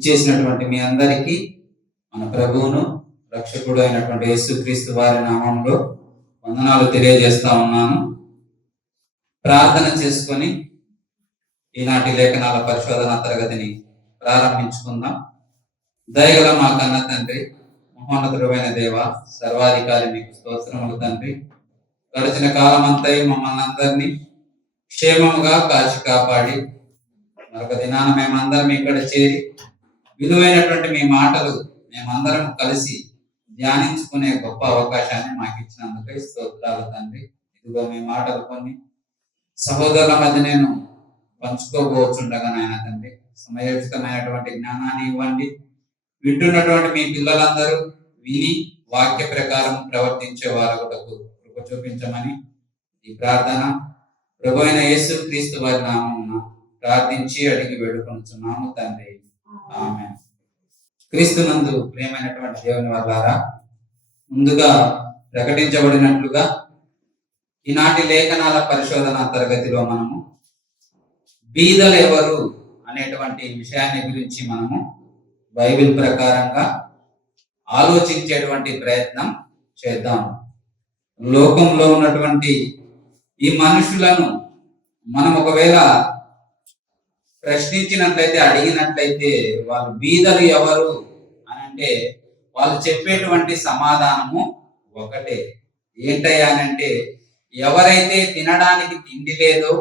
ఇచ్చేసినటువంటి మీ అందరికీ మన ప్రభువును రక్షకుడు అయినటువంటి యేసుక్రీస్తు వారి నామంలో వందనాలు తెలియజేస్తా ఉన్నాను. ప్రార్థన చేసుకొని ఈనాటి లేఖనాల పరిశోధన తరగతిని ప్రారంభించుకుందాం. దయగల మా కన్న తండ్రి, మహోన్నతుడైన దేవ, సర్వాధికారి మీకు స్తోత్రములు తండ్రి. గడిచిన కాలం అంతా మమ్మల్ని అందరినీ క్షేమముగా కాచి కాపాడి మరొక దినాన మేమందరం ఇక్కడ చేరి విలువైనటువంటి మీ మాటలు మేమందరం కలిసి ధ్యానించుకునే గొప్ప అవకాశాన్ని మాకు ఇచ్చినందుకై స్తోత్రాలు తండ్రి. ఇదిగో మీ మాటలు కొన్ని సహోదరుల మధ్య నేను పంచుకోబోచుండగా నాయన తండ్రి, సమయోచితమైనటువంటి జ్ఞానాన్ని ఇవ్వండి. వింటున్నటువంటి మీ పిల్లలందరూ విని వాక్య ప్రకారం ప్రవర్తించే వారొకటకు కృప చూపించమని ఈ ప్రార్థన ప్రభు అయిన యేసుక్రీస్తు వారి నామమున ప్రార్థించి అడిగి వేడుకొనుచున్నాము తండ్రి, ఆమేన్. క్రీస్తునందు ప్రియమైనటువంటి దేవుని వారలారా, ముందుగా ప్రకటించబడినట్లుగా ఈనాటి లేఖనాల పరిశోధన తరగతిలో మనము బీదలు ఎవరు అనేటువంటి విషయాన్ని గురించి మనము బైబిల్ ప్రకారంగా ఆలోచించేటువంటి ప్రయత్నం చేద్దాం. లోకంలో ఉన్నటువంటి ఈ మనుషులను మనం ఒకవేళ ప్రశ్నించినట్లయితే, అడిగినట్లయితే వాళ్ళు బీదలు ఎవరు అని అంటే వాళ్ళు చెప్పేటువంటి సమాధానము ఒకటే. ఏంటయ్యా అనంటే, ఎవరైతే తినడానికి తిండి లేదో,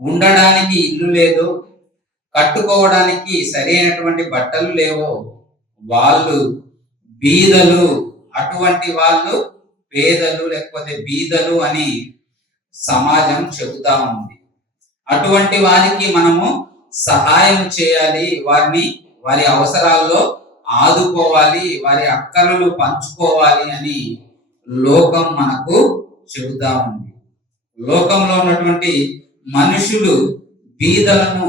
ఉండడానికి ఇల్లు లేదో, కట్టుకోవడానికి సరైనటువంటి బట్టలు లేవో వాళ్ళు బీదలు. అటువంటి వాళ్ళు పేదలు లేకపోతే బీదలు అని సమాజం చెబుతా ఉంది. అటువంటి వారికి మనము సహాయం చేయాలి, వారి అవసరాల్లో ఆదుకోవాలి, వారి అక్కరలు పంచుకోవాలి అని లోకం మనకు చెబుతా ఉంది. లోకంలో ఉన్నటువంటి మనుషులు బీదలను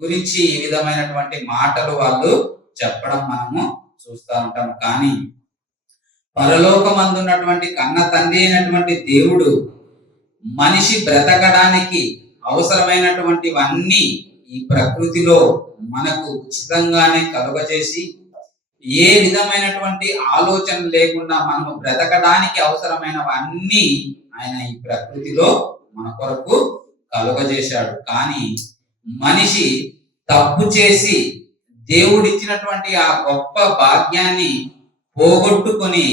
గురించి ఈ విధమైనటువంటి మాటలు వాళ్ళు చెప్పడం మనము చూస్తూ ఉంటాము. కానీ పరలోకమందున్నటువంటి కన్న తండ్రి అయినటువంటి దేవుడు మనిషి బ్రతకడానికి అవసరమైనటువంటివన్నీ ఈ ప్రకృతిలో మనకు ఉచితంగానే కలుగజేసి, ఏ విధమైనటువంటి ఆలోచన లేకుండా మనము బ్రతకడానికి అవసరమైనవన్నీ ఆయన ఈ ప్రకృతిలో మన కొరకు కలుగజేశాడు. కానీ మనిషి తప్పు చేసి దేవుడిచ్చినటువంటి ఆ గొప్ప భాగ్యాన్ని పోగొట్టుకొని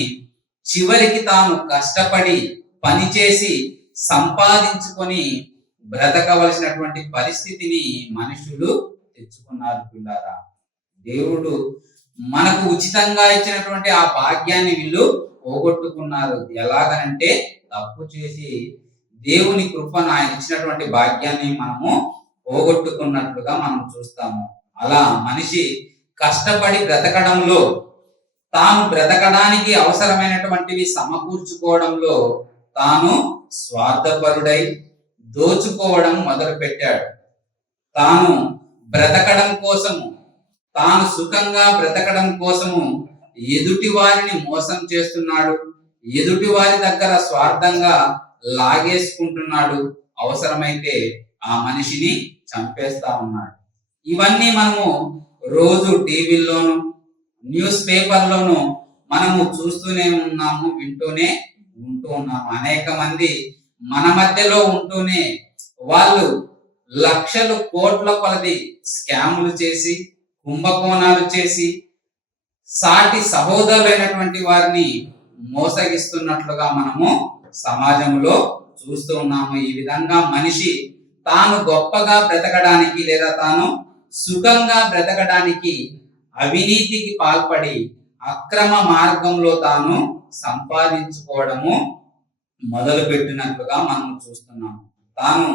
చివరికి తాను కష్టపడి పనిచేసి సంపాదించుకొని బ్రతకవలసినటువంటి పరిస్థితిని మనుషులు తెచ్చుకున్నారు. పిల్లారా, దేవుడు మనకు ఉచితంగా ఇచ్చినటువంటి ఆ భాగ్యాన్ని వీళ్ళు పోగొట్టుకున్నారు. ఎలాగనంటే, తప్పు చేసి దేవుని కృపను ఆయన ఇచ్చినటువంటి భాగ్యాన్ని మనము పోగొట్టుకున్నట్లుగా మనం చూస్తాము. అలా మనిషి కష్టపడి బ్రతకడంలో, తాను బ్రతకడానికి అవసరమైనటువంటివి సమకూర్చుకోవడంలో తాను స్వార్థపరుడై దోచుకోవడం మొదలు పెట్టాడు. తాను బ్రతకడం కోసము, తాను సుఖంగా బ్రతకడం కోసము ఎదుటి వారిని మోసం చేస్తున్నాడు, ఎదుటి వారి దగ్గర స్వార్థంగా లాగేసుకుంటున్నాడు, అవసరమైతే ఆ మనిషిని చంపేస్తా ఉన్నాడు. ఇవన్నీ మనము రోజు టీవీల్లోను న్యూస్ పేపర్లోను మనము చూస్తూనే ఉన్నాము, వింటూనే ఉంటూ ఉన్నాము. అనేక మంది మన మధ్యలో ఉంటూనే వాళ్ళు లక్షలు కోట్ల కొలది స్కాములు చేసి, కుంభకోణాలు చేసి, సాటి సహోదరులైనటువంటి వారిని మోసగిస్తున్నట్లుగా మనము సమాజంలో చూస్తూ ఉన్నాము. ఈ విధంగా మనిషి తాను గొప్పగా బ్రతకడానికి లేదా తాను సుఖంగా బ్రతకడానికి అవినీతికి పాల్పడి అక్రమ మార్గంలో తాను సంపాదించుకోవడము మొదలు పెట్టినట్లుగా మనం చూస్తున్నాము. తాను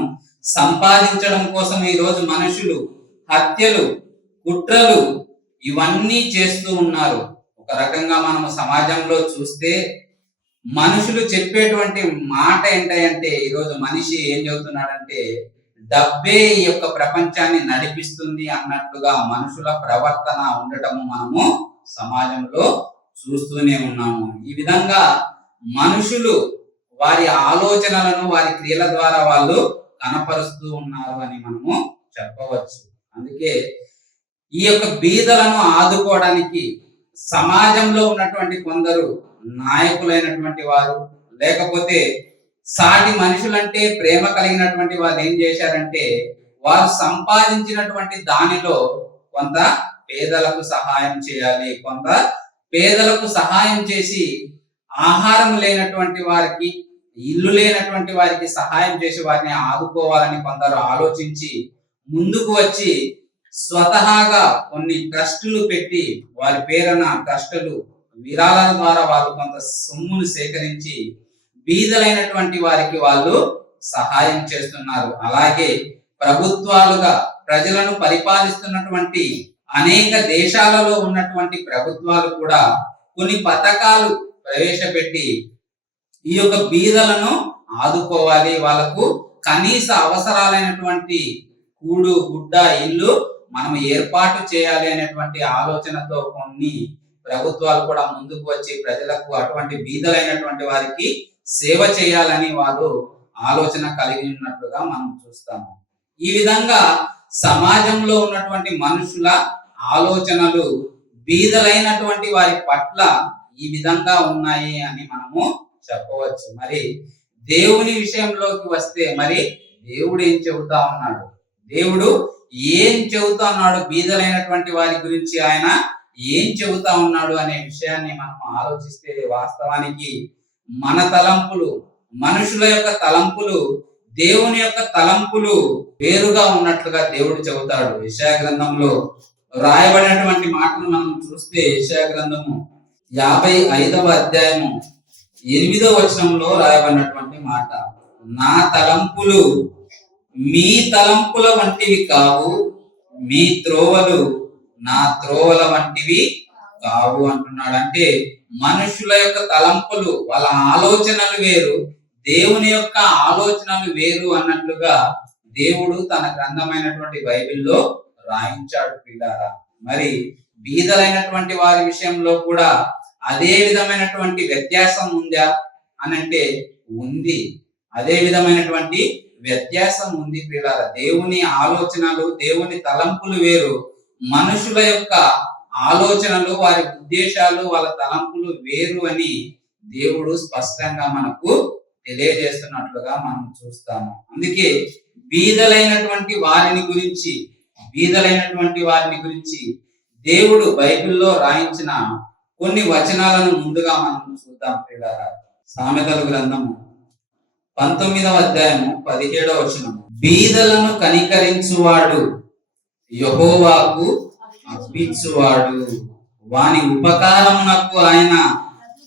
సంపాదించడం కోసం ఈరోజు మనుషులు హత్యలు, కుట్రలు ఇవన్నీ చేస్తూ ఉన్నారు. ఒక రకంగా మనము సమాజంలో చూస్తే మనుషులు చెప్పేటువంటి మాట ఏంటంటే, ఈరోజు మనిషి ఏం చెబుతున్నాడంటే, డబ్బే ఈ యొక్క ప్రపంచాన్ని నడిపిస్తుంది అన్నట్లుగా మనుషుల ప్రవర్తన ఉండటము మనము సమాజంలో చూస్తూనే ఉన్నాము. ఈ విధంగా మనుషులు వారి ఆలోచనలను వారి క్రియల ద్వారా వాళ్ళు కనపరుస్తూ ఉన్నారు అని మనము చెప్పవచ్చు. అందుకే ఈ యొక్క బీదలను ఆదుకోవడానికి సమాజంలో ఉన్నటువంటి కొందరు నాయకులైనటువంటి వారు, లేకపోతే సాటి మనుషులంటే ప్రేమ కలిగినటువంటి వారు ఏం చేశారంటే, వారు సంపాదించినటువంటి దానిలో కొంత పేదలకు సహాయం చేయాలి, కొంత పేదలకు సహాయం చేసి ఆహారం లేనటువంటి వారికి, ఇల్లు లేనటువంటి వారికి సహాయం చేసి వారిని ఆదుకోవాలని కొందరు ఆలోచించి ముందుకు వచ్చి స్వతహాగా కొన్ని ట్రస్టులు పెట్టి వారి పేరున ట్రస్టులు విరాళాల ద్వారా వాళ్ళు కొంత సొమ్మును సేకరించి బీదలైనటువంటి వారికి వాళ్ళు సహాయం చేస్తున్నారు. అలాగే ప్రభుత్వాలుగా ప్రజలను పరిపాలిస్తున్నటువంటి అనేక దేశాలలో ఉన్నటువంటి ప్రభుత్వాలు కూడా కొన్ని పథకాలు ప్రవేశపెట్టి ఈ యొక్క బీదలను ఆదుకోవాలి, వాళ్ళకు కనీస అవసరాలైనటువంటి కూడు గుడ్డ ఇల్లు మనం ఏర్పాటు చేయాలి అనేటువంటి ఆలోచనతో కొన్ని ప్రభుత్వాలు కూడా ముందుకు వచ్చి ప్రజలకు, అటువంటి బీదలైనటువంటి వారికి సేవ చేయాలని వారు ఆలోచన కలిగి ఉన్నట్లుగా మనం చూస్తాము. ఈ విధంగా సమాజంలో ఉన్నటువంటి మనుషుల ఆలోచనలు బీదలైనటువంటి వారి పట్ల ఈ విధంగా ఉన్నాయి అని మనము చెప్పవచ్చు. మరి దేవుని విషయంలోకి వస్తే మరి దేవుడు ఏం చెబుతా ఉన్నాడు? దేవుడు ఏం చెబుతా ఉన్నాడు? బీదలైనటువంటి వారి గురించి ఆయన ఏం చెబుతా ఉన్నాడు అనే విషయాన్ని మనం ఆలోచిస్తే వాస్తవానికి మన తలంపులు, మనుషుల యొక్క తలంపులు, దేవుని యొక్క తలంపులు వేరుగా ఉన్నట్లుగా దేవుడు చెబుతాడు. యెషయా గ్రంథంలో రాయబడినటువంటి మాటను మనం చూస్తే యెషయా గ్రంథము 55వ అధ్యాయము 8వ వచనంలో రాయబడినటువంటి మాట, నా తలంపులు మీ తలంపుల వంటివి కావు, మీ త్రోవలు నా త్రోవల వంటివి కావు అంటున్నాడు. అంటే మనుషుల యొక్క తలంపులు, వాళ్ళ ఆలోచనలు వేరు, దేవుని యొక్క ఆలోచనలు వేరు అన్నట్లుగా దేవుడు తన గ్రంథమైనటువంటి బైబిల్లో రాయించాడు పిల్లారా. మరి బీదలైనటువంటి వారి విషయంలో కూడా అదే విధమైనటువంటి వ్యత్యాసం ఉందా అని అంటే ఉంది. అదే విధమైనటువంటి వ్యత్యాసం ఉంది పిల్లారా. దేవుని ఆలోచనలు, దేవుని తలంపులు వేరు, మనుషుల యొక్క ఆలోచనలు, వారి ఉద్దేశాలు, వాళ్ళ తలంపులు వేరు అని దేవుడు స్పష్టంగా మనకు తెలియజేస్తున్నట్లుగా మనం చూస్తాము. అందుకే బీదలైనటువంటి వారిని గురించి దేవుడు బైబిల్లో రాయించిన కొన్ని వచనాలను ముందుగా మనం చూద్దాం పిల్లారా. సామెతల గ్రంథము 19వ అధ్యాయము 17వ వచనం, బీదలను కనికరించువాడు యెహోవాకు అర్పించువాడు, వాని ఉపకారమునకు ఆయన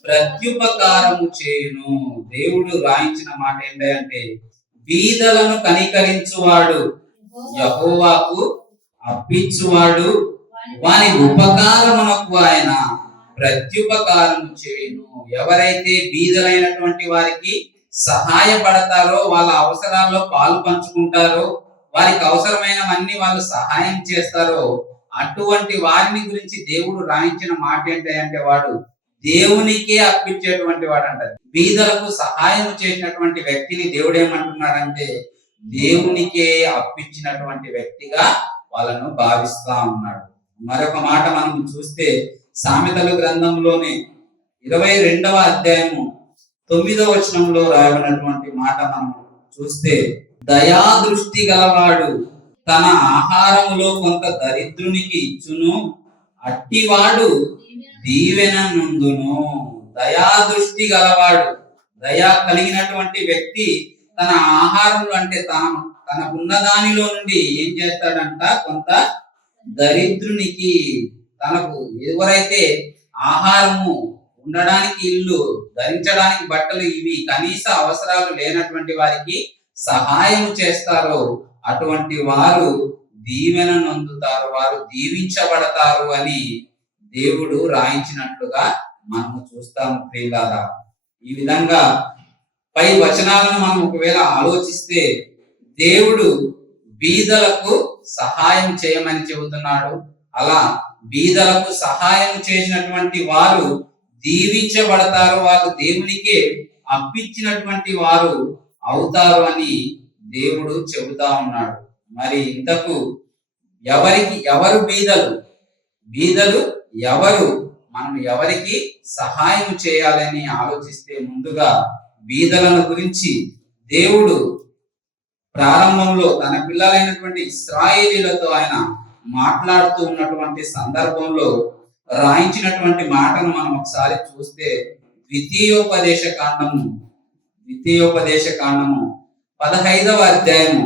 ప్రత్యుపకారము చేయును. దేవుడు రాయించిన మాట ఏంటంటే, బీదలను కనికరించువాడు యెహోవాకు అర్పించువాడు, వాని ఉపకారమునకు ఆయన ప్రత్యుపకారము చేయును. ఎవరైతే బీదలైనటువంటి వారికి సహాయపడతారో, వాళ్ళ అవసరాల్లో పాలు పంచుకుంటారో, వారికి అవసరమైనవన్నీ వాళ్ళు సహాయం చేస్తారో, అటువంటి వారిని గురించి దేవుడు రాయించిన మాట ఏంటంటే, వాడు దేవునికే అర్పించేటువంటి వాడు అంట. బీదలకు సహాయం చేసినటువంటి వ్యక్తిని దేవుడు ఏమంటున్నాడంటే, దేవునికే అర్పించినటువంటి వ్యక్తిగా వాళ్ళను భావిస్తా ఉన్నాడు. మరొక మాట మనం చూస్తే సామెతల గ్రంథంలోనే 22వ అధ్యాయము 9వ వచనంలో రాయబడినటువంటి మాట మనం చూస్తే, దయా దృష్టి గలవాడు తన ఆహారములో కొంత దరిద్రునికి ఇచ్చును, అట్టివాడు దీవెన నుండును. దయా దృష్టి గలవాడు, దయా కలిగినటువంటి వ్యక్తి తన ఆహారంలో, అంటే తనకున్న దానిలో నుండి ఏం చేస్తాడంట, కొంత దరిద్రునికి, తనకు ఎవరైతే ఆహారము, ఉండడానికి ఇల్లు, ధరించడానికి బట్టలు, ఇవి కనీస అవసరాలు లేనటువంటి వారికి సహాయం చేస్తారో అటువంటి వారు దీవెన నొందుతారు, వారు దీవించబడతారు అని దేవుడు రాయించినట్లుగా మనము చూస్తాము ప్రియులారా. ఈ విధంగా పై వచనాలను మనం ఒకవేళ ఆలోచిస్తే, దేవుడు బీదలకు సహాయం చేయమని చెబుతున్నాడు. అలా బీదలకు సహాయం చేసినటువంటి వారు దీవించబడతారు, వారు దేవునికే అర్పించినటువంటి వారు అవుతారు అని దేవుడు చెబుతా ఉన్నాడు. మరి ఇంతకు ఎవరు బీదలు ఎవరు, మనం ఎవరికి సహాయం చేయాలని ఆలోచిస్తే ముందుగా బీదలను గురించి దేవుడు ప్రారంభంలో తన పిల్లలైనటువంటి ఇశ్రాయేలీలతో ఆయన మాట్లాడుతూ ఉన్నటువంటి సందర్భంలో రాయించినటువంటి మాటను మనం ఒకసారి చూస్తే ద్వితీయోపదేశ కాండము 15వ అధ్యాయము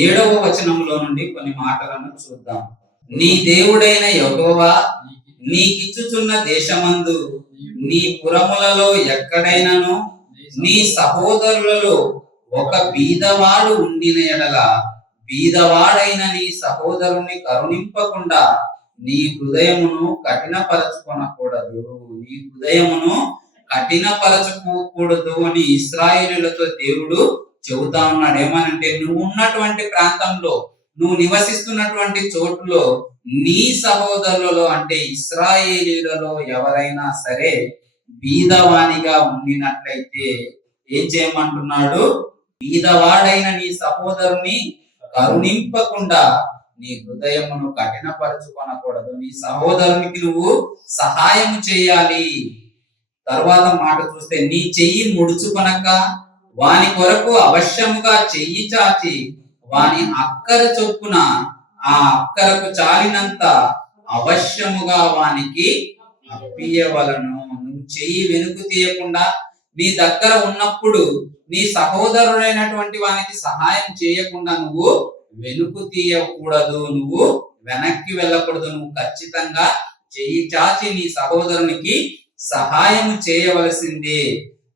7వ వచనంలో నుండి కొన్ని మాటలను చూద్దాం. నీ దేవుడైన యెహోవా నీకిచ్చుచున్న దేశమందు నీ పురములలో ఎక్కడైనను నీ సహోదరులలో ఒక బీదవాడు ఉండిన ఎడల బీదవాడైన నీ సహోదరుని కరుణింపకుండా నీ హృదయమును కఠినపరచుకోకూడదు అని ఇశ్రాయేలీయులతో దేవుడు చెబుతా ఉన్నాడు. ఏమనంటే, నువ్వు ఉన్నటువంటి ప్రాంతంలో, నువ్వు నివసిస్తున్నటువంటి చోటులో నీ సహోదరులలో అంటే ఇశ్రాయేలీయులలో ఎవరైనా సరే బీదవానిగా ఉండినట్లయితే ఏం చేయమంటున్నాడు? బీదవాడైన నీ సహోదరుని కరుణింపకుండా నీ హృదయమును కఠినపరచుకొనకూడదు. నీ సహోదరునికి నువ్వు సహాయం చేయాలి. తర్వాత మాట చూస్తే, నీ చెయ్యి ముడుచుకొనక వాని కొరకు అవశ్యముగా చెయ్యి చాచి వాని అక్కర చొప్పున ఆ అక్కరకు చాలినంత అవశ్యముగా వానికి అప్పియవలను. నువ్వు చెయ్యి వెనుక తీయకుండా, నీ దగ్గర ఉన్నప్పుడు నీ సహోదరుడైనటువంటి వానికి సహాయం చేయకుండా నువ్వు వెనుక తీయకూడదు, నువ్వు వెనక్కి వెళ్ళకూడదు. నువ్వు ఖచ్చితంగా చెయ్యి చాచి నీ సహోదరునికి సహాయం చేయవలసిందే.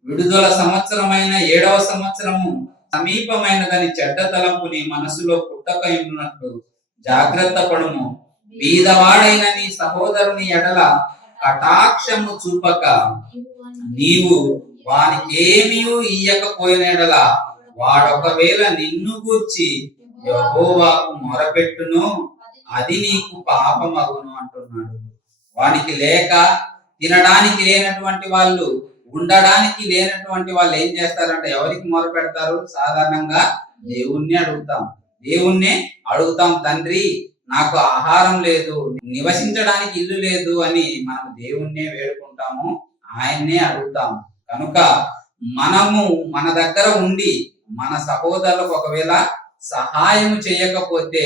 విడుదల సంవత్సరమైన 7వ సంవత్సరము సమీపమైనదని చెడ్డ తలంపు నీ మనసులో పుట్టకయున్నట్లు జాగ్రత్త పడుము. బీదవాడైన నీ సహోదరుని ఎడల కటాక్షము చూపక నీవు వానికి ఏమీ ఇయ్యకపోయిన ఎడల వాడొకవేళ నిన్ను గూర్చి యెహోవాకు మొరపెట్టును, అది నీకు పాపమగును అంటున్నాడు. వానికి లేక తినడానికి లేనటువంటి వాళ్ళు, ఉండడానికి లేనటువంటి వాళ్ళు ఏం చేస్తారంటే ఎవరికి మొరపెడతారు? సాధారణంగా దేవుణ్ణే అడుగుతాం. తండ్రి, నాకు ఆహారం లేదు, నివసించడానికి ఇల్లు లేదు అని మనం దేవుణ్ణే వేడుకుంటాము, ఆయన్నే అడుగుతాం. కనుక మనము మన దగ్గర ఉండి మన సహోదరులకు ఒకవేళ సహాయం చేయకపోతే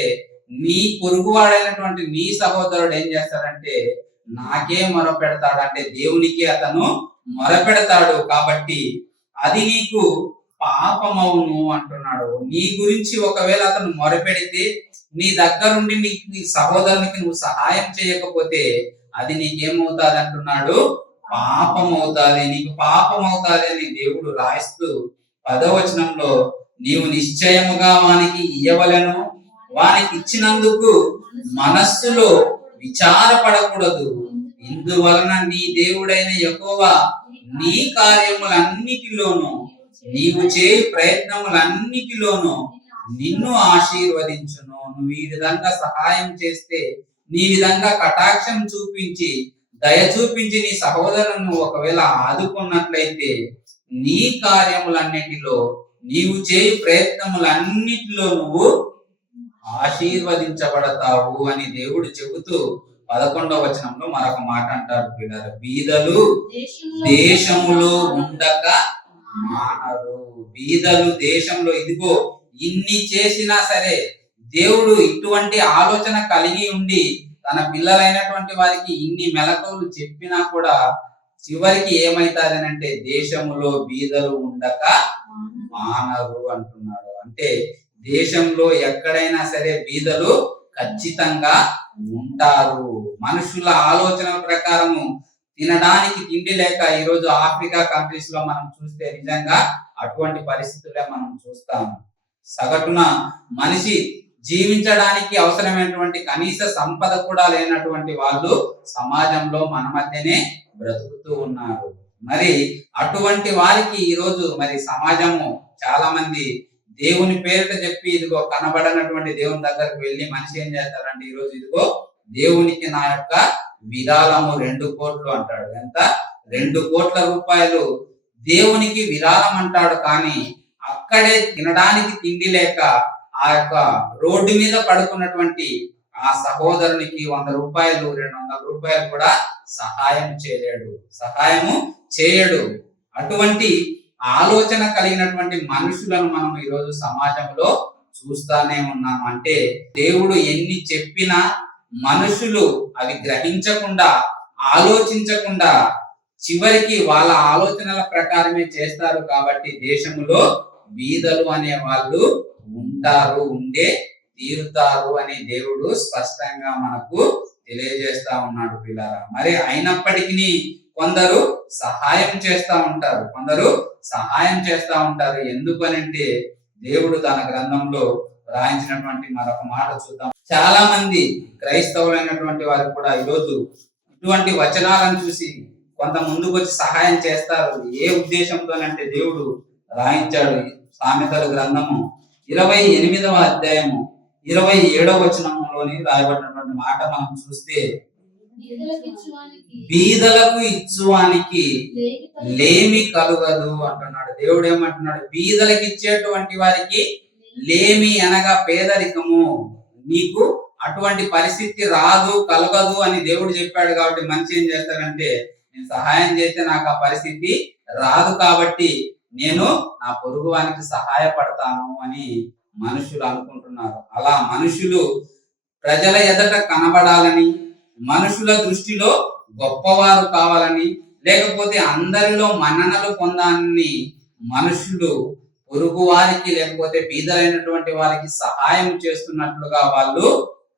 నీ పొరుగువాడైనటువంటి నీ సహోదరుడు ఏం చేస్తాడంటే నాకే మొరపెడతాడంటే దేవునికి అతను మొరపెడతాడు. కాబట్టి అది నీకు పాపమవును అంటున్నాడు. నీ గురించి ఒకవేళ అతను మొరపెడితే నీ దగ్గరుండి నీ సహోదరునికి నువ్వు సహాయం చేయకపోతే అది నీకేమవుతాది అంటున్నాడు? పాపం అవుతాది, నీకు పాపం అవుతాది అని దేవుడు రాయిస్తూ 10వ వచనంలో, నీవు నిశ్చయముగా వానికి ఇయ్యవలెను, వానికి ఇచ్చినందుకు మనస్సులో విచారపడకూడదు. ఇందువలన నీ దేవుడైన యెహోవా నీ కార్యములన్నిటిలోనూ నీవు చేయు ప్రయత్నములన్నిటిలోనూ నిన్ను ఆశీర్వదించును. నువ్వు ఈ విధంగా సహాయం చేస్తే, నీ విధంగా కటాక్షం చూపించి దయ చూపించి నీ సహోదరులను ఒకవేళ ఆదుకున్నట్లయితే నీ కార్యములన్నిటిలో, నీవు చేయు ప్రయత్నములన్నిటిలో నువ్వు ఆశీర్వదించబడతావు అని దేవుడు చెబుతూ 11వ వచనంలో మరొక మాట అంటారు. బీదలు దేశములో ఉండక మానరు. బీదలు దేశంలో, ఇదిగో ఇన్ని చేసినా సరే దేవుడు ఇటువంటి ఆలోచన కలిగి ఉండి తన పిల్లలైనటువంటి వారికి ఇన్ని మెలకువలు చెప్పినా కూడా చివరికి ఏమైతాదనంటే దేశములో బీదలు ఉండక మానరు అంటున్నాడు. అంటే దేశంలో ఎక్కడైనా సరే బీదలు ఖచ్చితంగా ఉంటారు. మనుషుల ఆలోచనల ప్రకారము తినడానికి తిండి లేక ఈరోజు ఆఫ్రికా కంట్రీస్ లో మనం చూస్తే నిజంగా అటువంటి పరిస్థితులే మనం చూస్తాము. సగటున మనిషి జీవించడానికి అవసరమైనటువంటి కనీస సంపద కూడా లేనటువంటి వాళ్ళు సమాజంలో మన మధ్యనే బ్రతుకుతూ ఉన్నారు. మరి అటువంటి వారికి ఈరోజు మరి సమాజము చాలా మంది దేవుని పేరిట చెప్పి ఇదిగో కనబడనటువంటి దేవుని దగ్గరకు వెళ్ళి మనిషి ఏం చేస్తారంటే ఈరోజు ఇదిగో దేవునికి నా యొక్క విరాళము 2 కోట్లు అంటాడు. ఎంత? 2 కోట్ల రూపాయలు దేవునికి విరాళం అంటాడు. కానీ అక్కడే తినడానికి తిండి లేక ఆ యొక్క రోడ్డు మీద పడుకున్నటువంటి ఆ ఆ సహోదరునికి 100 రూపాయలు 200 రూపాయలు కూడా సహాయము చేయడు. అటువంటి ఆలోచన కలిగినటువంటి మనుషులను మనం ఈరోజు సమాజంలో చూస్తానే ఉన్నాం. అంటే దేవుడు ఎన్ని చెప్పినా మనుషులు అవి గ్రహించకుండా, ఆలోచించకుండా చివరికి వాళ్ళ ఆలోచనల ప్రకారమే చేస్తారు. కాబట్టి దేశంలో బీదలు అనే వాళ్ళు ఉండే తీరుతారు అని దేవుడు స్పష్టంగా మనకు తెలియజేస్తా ఉన్నాడు పిల్లరా. మరి అయినప్పటికీ కొందరు సహాయం చేస్తా ఉంటారు. ఎందుకనంటే దేవుడు తన గ్రంథంలో రాయించినటువంటి మరొక మాట చూద్దాం. చాలా మంది క్రైస్తవులైనటువంటి వారు కూడా ఈరోజు ఇటువంటి వచనాలను చూసి కొంత ముందుకు వచ్చి సహాయం చేస్తారు. ఏ ఉద్దేశంతోనంటే దేవుడు రాయించాడు. సామెతల గ్రంథము 28వ అధ్యాయము 27వ వచనంలోని రాయబడినటువంటి మాట మనం చూస్తే, బీదలకు ఇచ్చువానికి లేమి కలుగదు అంటున్నాడు. దేవుడు ఏమంటున్నాడు? బీదలకు ఇచ్చేటువంటి వారికి లేమి అనగా పేదరికము, నీకు అటువంటి పరిస్థితి రాదు, కలగదు అని దేవుడు చెప్పాడు. కాబట్టి మనిషి ఏం చేస్తాడంటే, నేను సహాయం చేస్తే నాకు ఆ పరిస్థితి రాదు కాబట్టి నేను నా పొరుగు వానికి సహాయపడతాను అని మనుషులు అనుకుంటున్నారు. అలా మనుషులు ప్రజల ఎదుట కనబడాలని, మనుషుల దృష్టిలో గొప్పవారు కావాలని, లేకపోతే అందరిలో మన్ననలు పొందాలని మనుషులు పొరుగు వారికి లేకపోతే బీదలైనటువంటి వారికి సహాయం చేస్తున్నట్లుగా వాళ్ళు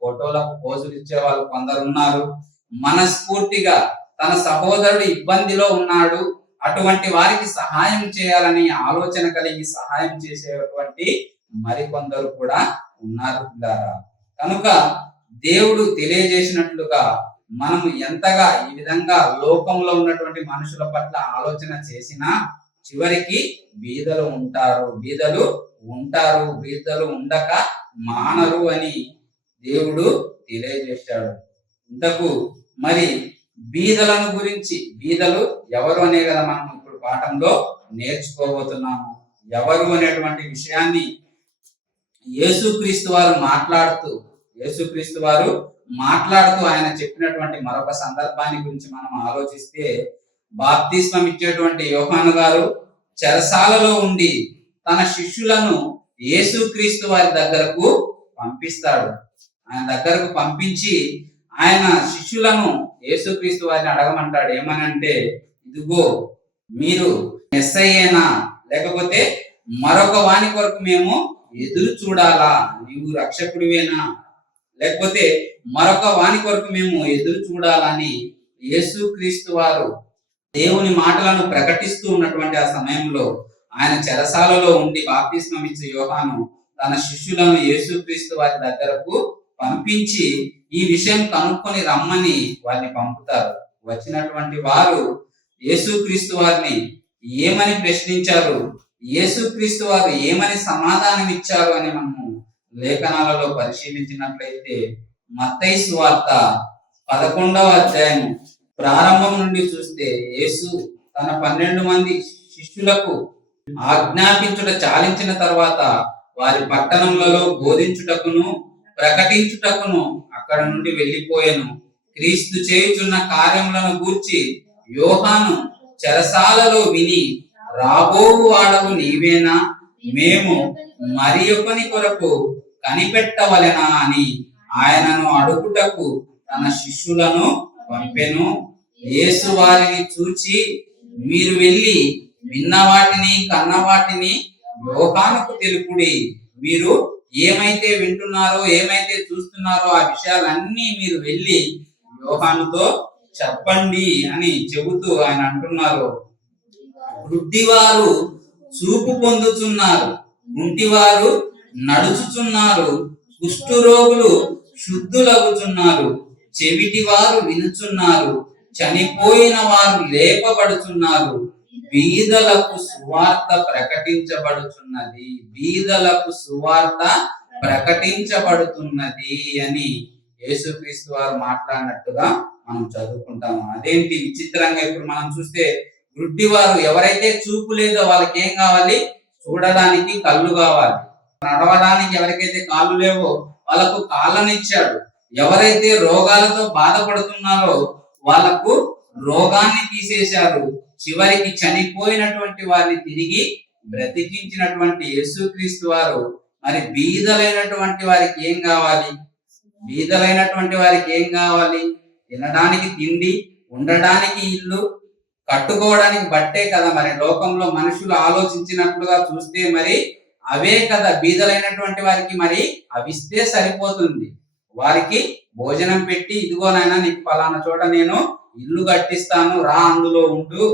ఫోటోలకు పోజులు ఇచ్చే వాళ్ళు కొందరున్నారు. మనస్ఫూర్తిగా తన సహోదరుడు ఇబ్బందిలో ఉన్నాడు, అటువంటి వారికి సహాయం చేయాలని ఆలోచన కలిగి సహాయం చేసేటువంటి మరికొందరు కూడా ఉన్నారు పిల్లారా. కనుక దేవుడు తెలియజేసినట్లుగా మనము ఎంతగా ఈ విధంగా లోకంలో ఉన్నటువంటి మనుషుల పట్ల ఆలోచన చేసినా చివరికి బీదలు ఉండక మానరు అని దేవుడు తెలియజేశాడు. ఇంతకు మరి బీదలను గురించి, బీదలు ఎవరు అనే కదా మనం ఇప్పుడు పాఠంలో నేర్చుకోబోతున్నాము. ఎవరు అనేటువంటి విషయాన్ని యేసుక్రీస్తు వారు మాట్లాడుతూ ఆయన చెప్పినటువంటి మరొక సందర్భాన్ని గురించి మనం ఆలోచిస్తే, బాప్తిస్మం ఇచ్చేటువంటి యోహాను గారు చెరసాలలో ఉండి తన శిష్యులను యేసుక్రీస్తు వారి దగ్గరకు పంపిస్తాడు. ఆయన దగ్గరకు పంపించి ఆయన శిష్యులను యేసుక్రీస్తు వారిని అడగమంటాడు. ఏమనంటే, ఇదిగో మీరు మెస్సయ్యేనా, లేకపోతే మరొక వాని కొరకు మేము ఎదురు చూడాలా? నీవు రక్షకుడివేనా, లేకపోతే మరొక వాని కొరకు మేము ఎదురు చూడాలని యేసుక్రీస్తు వారు దేవుని మాటలను ప్రకటిస్తూ ఉన్నటువంటి ఆ సమయంలో ఆయన చెరసాలలో ఉండి బాప్తిస్మం ఇచ్చే యోహాను తన శిష్యులను యేసుక్రీస్తు వారి దగ్గరకు పంపించి ఈ విషయం కనుక్కొని రమ్మని వారిని పంపుతారు. వచ్చినటువంటి వారు యేసుక్రీస్తు వారిని ఏమని ప్రశ్నించారు, యేసుక్రీస్తు వారు ఏమని సమాధానం ఇచ్చారు అని మనము లేఖనాలలో పరిశీలించినట్లయితే, మత్తయి సువార్త 11వ అధ్యాయం ప్రారంభం నుండి చూస్తే, యేసు తన 12 మంది శిష్యులకు ఆజ్ఞాపించుట చాలించిన తర్వాత వారి పట్టణములలో బోధించుటకును ప్రకటించుటకును అక్కడ నుండి వెళ్ళిపోయాను. క్రీస్తు చేయుచున్న కార్యములను గూర్చి యోహాను చెరసాలలో విని, రాబోవు వాడవు నీవేనా, మేము మరి ఒకని కొరకు కనిపెట్టవలెనా అని ఆయనను అడుగుటకు తన శిష్యులను పంపెను. యేసు వారిని చూచి, మీరు వెళ్ళి విన్న వాటిని కన్న వాటిని యోహానుకు తెలుపుడి. మీరు ఏమైతే వింటున్నారో, ఏమైతే చూస్తున్నారో ఆ విషయాలన్నీ మీరు వెళ్ళి యోహానుతో చెప్పండి అని చెబుతూ ఆయన అంటున్నారు. వృద్ధివారు చూపు పొందుతున్నారు, గుంటివారు నడుచుచున్నారు, కుష్ఠరోగులు శుద్ధులగుచున్నారు, చెవిటి వారు వినుచున్నారు, చనిపోయిన వారు లేపబడుచున్నారు, బీదలకు సువార్త ప్రకటించబడుతున్నది అని యేసుక్రీస్తు వారు మాట్లాడినట్టుగా మనం చదువుకుంటాము. అదేంటి విచిత్రంగా ఇప్పుడు మనం చూస్తే, గుడ్డివారు ఎవరైతే చూపు లేదో వాళ్ళకి ఏం కావాలి? చూడడానికి కళ్ళు కావాలి. నడవడానికి ఎవరికైతే కాళ్ళు లేవో వాళ్ళకు కాళ్ళనిచ్చాడు. ఎవరైతే రోగాలతో బాధపడుతున్నారో వాళ్ళకు రోగాన్ని తీసేశారు. చివరికి చనిపోయినటువంటి వారిని తిరిగి బ్రతికించినటువంటి యేసుక్రీస్తు వారు మరి బీదలైనటువంటి వారికి ఏం కావాలి? బీదలైనటువంటి వారికి ఏం కావాలి? తినడానికి తిండి, ఉండడానికి ఇల్లు, కట్టుకోవడానికి బట్టే కదా. మరి లోకంలో మనుషులు ఆలోచించినట్లుగా చూస్తే మరి అవే కదా బీదలైనటువంటి వారికి. మరి అవిస్తే సరిపోతుంది. వారికి భోజనం పెట్టి, ఇదిగోనైనా నీకు పలానా చోట నేను ఇల్లు కట్టిస్తాను, రా అందులో ఉండు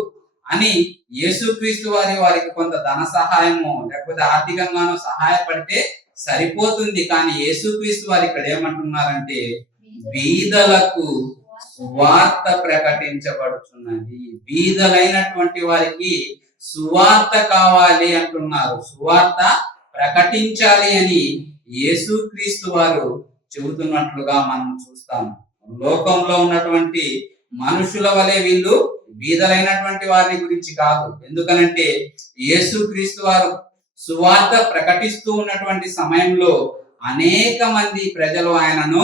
అని యేసుక్రీస్తు వారికి కొంత ధన సహాయము లేకపోతే ఆర్థికంగానో సహాయపడితే సరిపోతుంది. కానీ యేసుక్రీస్తు వారు ఇక్కడ ఏమంటున్నారంటే బీదలకు సువార్త ప్రకటించబడుతున్నది. బీదలైనటువంటి వారికి సువార్త కావాలి అంటున్నారు. సువార్త ప్రకటించాలి అని యేసుక్రీస్తు వారు చెబుతున్నట్లుగా మనం చూస్తాము. లోకంలో ఉన్నటువంటి మనుషుల వలె వీళ్ళు బీదలైనటువంటి వారిని గురించి కాదు. ఎందుకనంటే యేసుక్రీస్తు వారు సువార్త ప్రకటిస్తూ ఉన్నటువంటి సమయంలో అనేక మంది ప్రజలు ఆయనను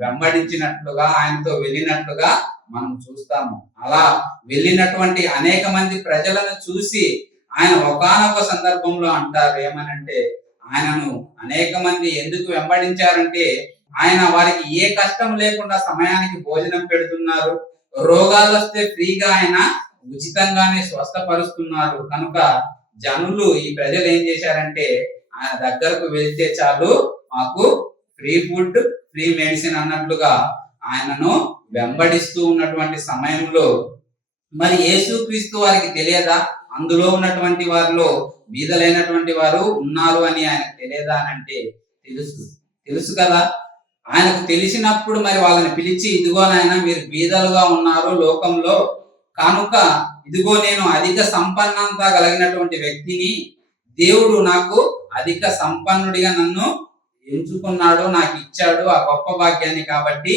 వెంబడించినట్లుగా, ఆయనతో వెళ్ళినట్లుగా మనం చూస్తాము. అలా వెళ్ళినటువంటి అనేక మంది ప్రజలను చూసి ఆయన ఒకానొక సందర్భంలో అంటారు ఏమనంటే, ఆయనను అనేక మంది ఎందుకు వెంబడించారంటే ఆయన వారికి ఏ కష్టం లేకుండా సమయానికి భోజనం పెడుతున్నారు, రోగాలు వస్తే ఫ్రీగా ఆయన ఉచితంగానే స్వస్థపరుస్తున్నారు. కనుక జనులు, ఈ ప్రజలు ఏం చేశారంటే ఆయన దగ్గరకు వెళ్తే చాలు మాకు ఫ్రీ ఫుడ్, ఫ్రీ మెడిసిన్ అన్నట్లుగా ఆయనను వెంబడిస్తూ ఉన్నటువంటి సమయంలో మరి యేసుక్రీస్తు వారికి తెలియదా అందులో ఉన్నటువంటి వారిలో బీదలైనటువంటి వారు ఉన్నారు అని ఆయనకు తెలియదా అని అంటే తెలుసు కదా. ఆయనకు తెలిసినప్పుడు మరి వాళ్ళని పిలిచి, ఇదిగో నాయన మీరు బీదలుగా ఉన్నారు లోకంలో, కనుక ఇదిగో నేను అధిక సంపన్నంత కలిగినటువంటి వ్యక్తిని, దేవుడు నాకు అధిక సంపన్నుడిగా నన్ను ఎంచుకున్నాడు, నాకు ఇచ్చాడు ఆ గొప్ప భాగ్యాన్ని. కాబట్టి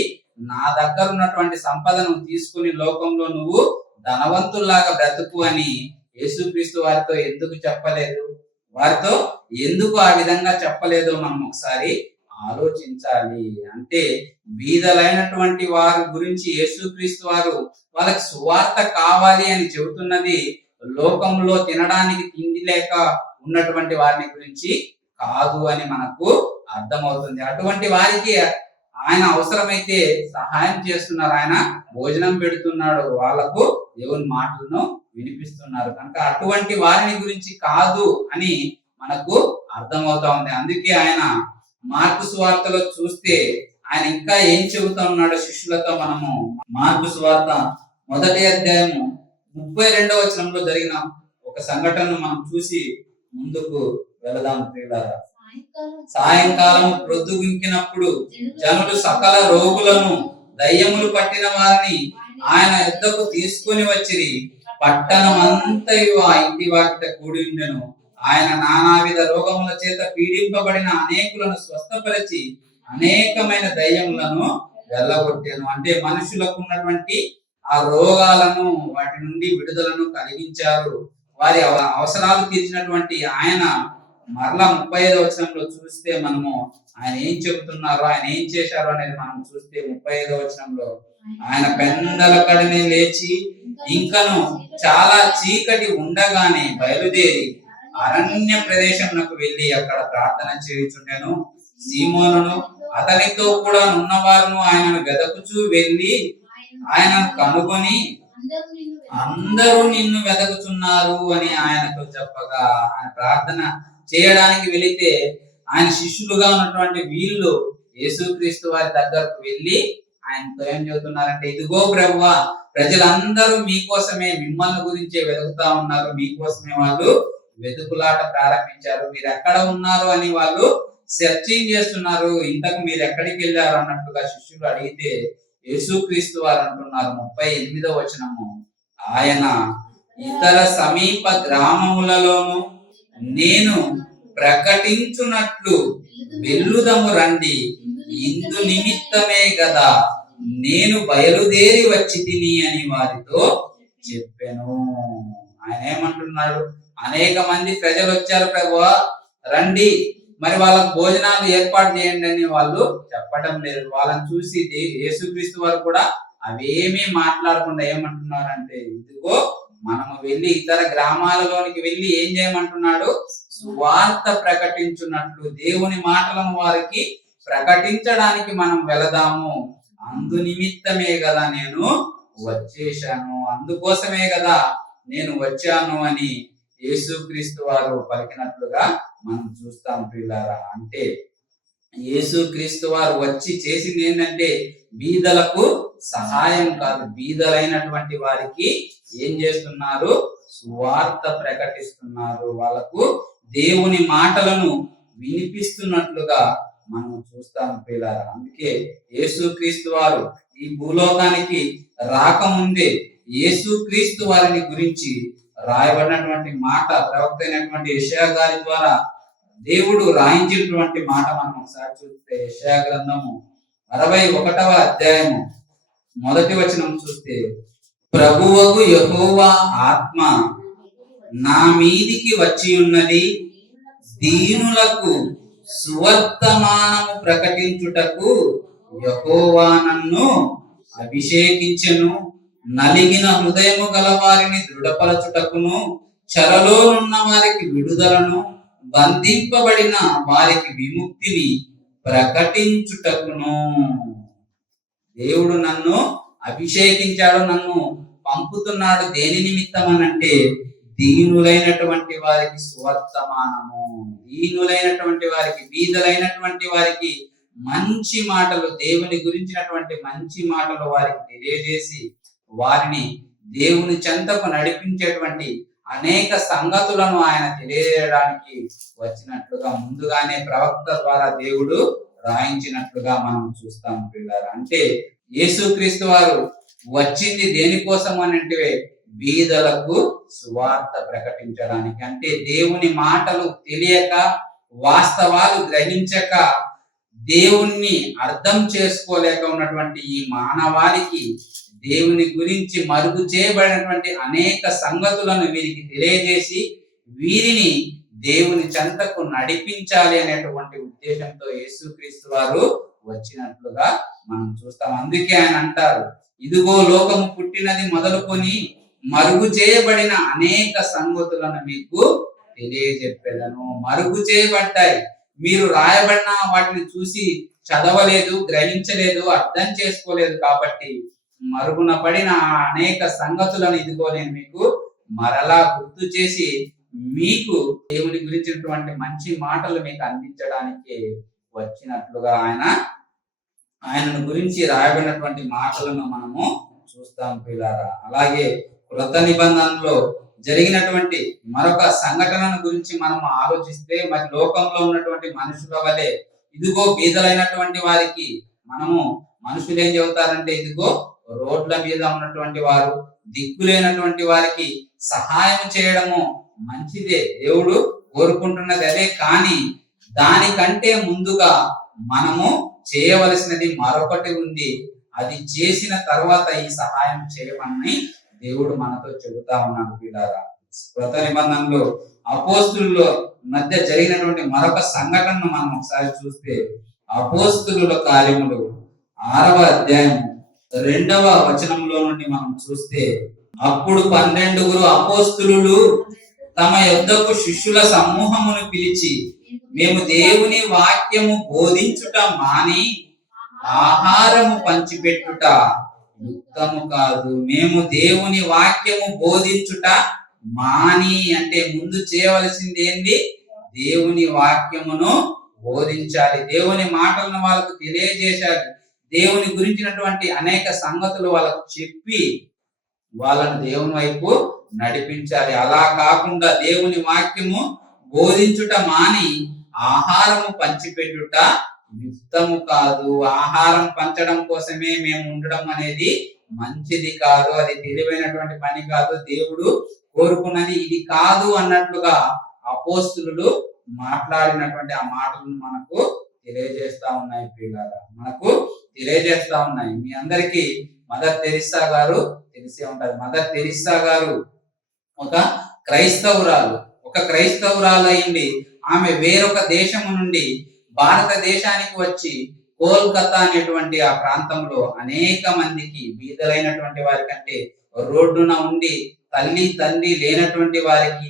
నా దగ్గర ఉన్నటువంటి సంపదను తీసుకుని లోకంలో నువ్వు ధనవంతుల్లాగా బ్రతుకు అని యేసుక్రీస్తు వారితో ఎందుకు చెప్పలేదు? వారితో ఎందుకు ఆ విధంగా చెప్పలేదో మనం ఒకసారి ఆలోచించాలి. అంటే బీదలైనటువంటి వారి గురించి యేసుక్రీస్తు వారు వాళ్ళకి సువార్త కావాలి అని చెబుతున్నది లోకంలో తినడానికి తిండి లేక ఉన్నటువంటి వారిని గురించి కాదు అని మనకు అర్థమవుతుంది. అటువంటి వారికి ఆయన అవసరమైతే సహాయం చేస్తున్నారు, ఆయన భోజనం పెడుతున్నాడు, వాళ్లకు దేవుని మాటలను వినిపిస్తున్నారు. కనుక అటువంటి వారిని గురించి కాదు అని మనకు అర్థమవుతా ఉంది. అందుకే ఆయన మార్కు సువార్తలో చూస్తే ఆయన ఇంకా ఏం చెబుతా ఉన్నాడు శిష్యులతో. మనము మార్కు సువార్త 1వ అధ్యాయము 32వ వచనంలో జరిగిన ఒక సంఘటనను మనం చూసి ముందుకు వెళదాం ప్రియులారా. సాయంకాలం ప్రొద్దుగుంకినప్పుడు జనులు సకల రోగులను, దయ్యములు పట్టిన వారిని ఆయన యొద్దకు తీసుకుని వచ్చిరి. పట్టణమంతయు ఆ ఇంటి వాకిట కూడి ఉండెను. ఆయన నానావిధ రోగముల చేత పీడింపబడిన అనేకులను స్వస్థపరిచి అనేకమైన దయ్యములను వెళ్ళగొట్టాను. అంటే మనుషులకు ఉన్నటువంటి ఆ రోగాలను, వాటి నుండి విడుదలను కలిగించారు. వారి అవసరాలు తీర్చినటువంటి ఆయన మరలా 35వ వచనంలో చూస్తే మనము ఆయన ఏం చెబుతున్నారో, ఆయన ఏం చేశారో అనేది మనం చూస్తే 35వ వచనంలో ఆయన పెందల కడిని లేచి ఇంకను చాలా చీకటి ఉండగానే బయలుదేరి అరణ్య ప్రదేశంకు వెళ్లి అక్కడ ప్రార్థన చేయుచుండెను. సీమోనును అతనితో కూడా ఉన్నవారును ఆయనను వెదకుచూ వెళ్లి ఆయనను కనుగొని అందరూ నిన్ను వెదకుచున్నారు అని ఆయనకు చెప్పగా, ఆయన ప్రార్థన చేయడానికి వెళితే ఆయన శిష్యులుగా ఉన్నటువంటి వీళ్ళు యేసుక్రీస్తు వారి దగ్గరకు వెళ్ళి ఆయనతో ఏం చెబుతున్నారంటే, ఇదిగో ప్రభువా, ప్రజలందరూ మీకోసమే, మిమ్మల్ని గురించే వెతుకుతా ఉన్నారు, మీకోసమే వాళ్ళు వెతుకులాట ప్రారంభించారు, మీరు ఎక్కడ ఉన్నారు అని వాళ్ళు సెర్చింగ్ చేస్తున్నారు, ఇంతకు మీరు ఎక్కడికి వెళ్ళారు అన్నట్టుగా శిష్యులు అడిగితే యేసుక్రీస్తు వారు అంటున్నారు 38వ వచనము, ఆయన ఇతర సమీప గ్రామములలోను నేను ప్రకటించున్నట్లు వెళ్ళుదము రండి, ఇందు నిమిత్తమే గదా నేను బయలుదేరి వచ్చి తిని అని వారితో చెప్పాను. ఆయన ఏమంటున్నాడు, అనేక మంది ప్రజలు వచ్చారు ప్రభువా, రండి మరి వాళ్ళకు భోజనాలు ఏర్పాటు చేయండి అని వాళ్ళు చెప్పడం లేదు. వాళ్ళని చూసి యేసుక్రీస్తు వారు కూడా అవేమీ మాట్లాడకుండా ఏమంటున్నారంటే, ఇదిగో మనము వెళ్ళి ఇతర గ్రామాలలోనికి వెళ్ళి ఏం చేయమంటున్నాడు, సువార్త ప్రకటించున్నట్లు దేవుని మాటలను వారికి ప్రకటించడానికి మనం వెళదాము. అందు నిమిత్తమే కదా నేను వచ్చేశాను, అందుకోసమే కదా నేను వచ్చాను అని యేసుక్రీస్తు వారు పలికినట్లుగా మనం చూస్తాం ప్రియులారా. అంటే యేసుక్రీస్తు వారు వచ్చి చేసింది ఏంటంటే బీదలకు సహాయం కాదు, బీదలైనటువంటి వారికి ఏం చేస్తున్నారు, సువార్త ప్రకటిస్తున్నారు, వాళ్ళకు దేవుని మాటలను వినిపిస్తున్నట్లుగా మనం చూస్తాం ప్రియులారా. అందుకే యేసుక్రీస్తు వారు ఈ భూలోకానికి రాకముందే యేసుక్రీస్తు వారిని గురించి రాయబడినటువంటి మాట ప్రవక్త అయినటువంటి యెషయా గారి ద్వారా దేవుడు రాయించినటువంటి మాట మనం ఒకసారి చూస్తే యెషయా గ్రంథము 61వ అధ్యాయము 1వ వచనం చూస్తే, ప్రభువగు యెహోవా ఆత్మ నా మీదికి వచ్చి ఉన్నది, దీనులకు సువర్తమానము ప్రకటించుటకు యెహోవా నన్ను అభిషేకించెను, నలిగిన హృదయము గల వారిని దృఢపరచుటకును, చెరలో ఉన్న వారికి విడుదలను, బంధింపబడిన వారికి విముక్తిని ప్రకటించుటకును. దేవుడు నన్ను అభిషేకించాడు, నన్ను పంపుతున్నాడు. దేని నిమిత్తం అనంటే దీనులైనటువంటి వారికి సువర్తమానము, దీనులైనటువంటి వారికి, బీదలైనటువంటి వారికి మంచి మాటలు, దేవుని గురించినటువంటి మంచి మాటలు వారికి తెలియజేసి వారిని దేవుని చెంతకు నడిపించేటువంటి అనేక సంగతులను ఆయన తెలియజేయడానికి వచ్చినట్లుగా ముందుగానే ప్రవక్త ద్వారా దేవుడు రాయించినట్లుగా మనం చూస్తాం పిల్లలు. అంటే యేసుక్రీస్తు వారు వచ్చింది దేనికోసం అని అంటే బీదలకు సువార్త ప్రకటించడానికి. అంటే దేవుని మాటలు తెలియక, వాస్తవాలు గ్రహించక, దేవుణ్ణి అర్థం చేసుకోలేక ఉన్నటువంటి ఈ మానవాళికి దేవుని గురించి మరుగు చేయబడినటువంటి అనేక సంగతులను వీరికి తెలియజేసి వీరిని దేవుని చెంతకు నడిపించాలి అనేటువంటి ఉద్దేశంతో యేసుక్రీస్తు వారు వచ్చినట్లుగా మనం చూస్తాం. అందుకే ఆయన అంటారు, ఇదిగో లోకము పుట్టినది మొదలుకొని మరుగు చేయబడిన అనేక సంగతులను మీకు తెలియజెప్పేదను. మరుగు చేయబడ్డాయి, మీరు రాయబడిన వాటిని చూసి చదవలేదు, గ్రహించలేదు, అర్థం చేసుకోలేదు, కాబట్టి మరుగున పడిన అనేక సంగతులను ఇదిగో నేను మీకు మరలా గుర్తు చేసి మీకు దేవుని గురించినటువంటి మంచి మాటలు మీకు అందించడానికి వచ్చినట్లుగా ఆయనను గురించి రాయబడినటువంటి మాటలను మనము చూస్తాం పిల్లారా. అలాగే కృత నిబంధనలో జరిగినటువంటి మరొక సంఘటనను గురించి మనం ఆలోచిస్తే, మరి లోకంలో ఉన్నటువంటి మనుషుల వలె ఇదిగో బీదలైనటువంటి వారికి మనుషులు ఏం చెబుతారంటే, ఇదిగో రోడ్ల మీద ఉన్నటువంటి వారు, దిక్కులేనటువంటి వారికి సహాయం చేయడము మంచిదే, దేవుడు కోరుకుంటున్నది అదే. కానీ దానికంటే ముందుగా మనము చేయవలసినది మరొకటి ఉంది, అది చేసిన తర్వాత ఈ సహాయం చేయమని దేవుడు మనతో చెబుతా ఉన్నాడు పిల్లారా. కృత నిబంధనలో అపోస్తుల మధ్య జరిగినటువంటి మరొక సంఘటనను మనం ఒకసారి చూస్తే, అపోస్తుల కార్యములు 6వ అధ్యాయం 2వ వచనంలో నుండి మనం చూస్తే, అప్పుడు 12 అపోస్తులు తమ యొద్దకు శిష్యుల సమూహమును పిలిచి, మేము దేవుని వాక్యము బోధించుట మాని ఆహారము పంచిపెట్టుట యుక్తము కాదు. మేము దేవుని వాక్యము బోధించుట మాని అంటే ముందు చేయవలసింది ఏంది, దేవుని వాక్యమును బోధించాలి, దేవుని మాటలను వాళ్ళకు తెలియజేశాలి, దేవుని గురించినటువంటి అనేక సంగతులు వాళ్ళకు చెప్పి వాళ్ళను దేవుని వైపు నడిపించాలి. అలా కాకుండా దేవుని వాక్యము బోధించుట మాని ఆహారము పంచిపెట్టుట యుక్తము కాదు. ఆహారం పంచడం కోసమే మేము ఉండడం అనేది మంచిది కాదు, అది తెలివైనటువంటి పని కాదు, దేవుడు కోరుకున్నది ఇది కాదు అన్నట్లుగా అపోస్తులు మాట్లాడినటువంటి ఆ మాటలను మనకు తెలియజేస్తా ఉన్నాయి ప్రియులారా, మనకు తెలియజేస్తా ఉన్నాయి. మీ అందరికీ మదర్ తెరిస్సా గారు తెలిసే ఉంటారు. మదర్ తెరిస్సా గారు ఒక క్రైస్తవురాలు, ఒక క్రైస్తవురాలయ్యింది. ఆమె వేరొక దేశము నుండి భారతదేశానికి వచ్చి కోల్కతా అనేటువంటి ఆ ప్రాంతంలో అనేక మందికి, బీదలైనటువంటి వారికంటే, రోడ్డున ఉండి తల్లి తండ్రి లేనటువంటి వారికి,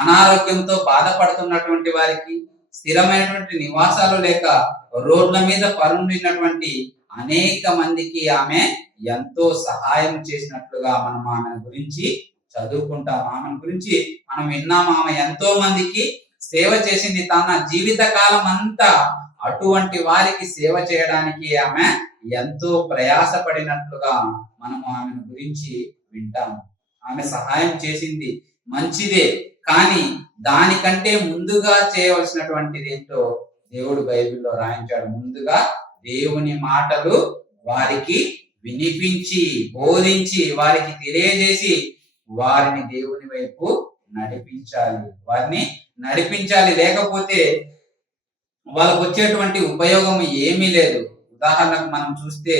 అనారోగ్యంతో బాధపడుతున్నటువంటి వారికి, స్థిరమైనటువంటి నివాసాలు లేక రోడ్ల మీద పరుండినటువంటి అనేక మందికి ఆమె ఎంతో సహాయం చేసినట్లుగా మనం ఆమె గురించి చదువుకుంటాం. ఆమె గురించి మనం విన్నాము. ఆమె ఎంతో మందికి సేవ చేసింది. తన జీవిత కాలం అంతా అటువంటి వారికి సేవ చేయడానికి ఆమె ఎంతో ప్రయాసపడినట్లుగా మనము ఆమె గురించి వింటాము. ఆమె సహాయం చేసింది మంచిదే, కానీ దానికంటే ముందుగా చేయవలసినటువంటిది ఏంటో దేవుడు బైబిల్లో రాయించాడు. ముందుగా దేవుని మాటలు వారికి వినిపించి, బోధించి, వారికి తెలియజేసి వారిని దేవుని వైపు నడిపించాలి. లేకపోతే వాళ్ళకు వచ్చేటువంటి ఉపయోగం ఏమీ లేదు. ఉదాహరణకు మనం చూస్తే,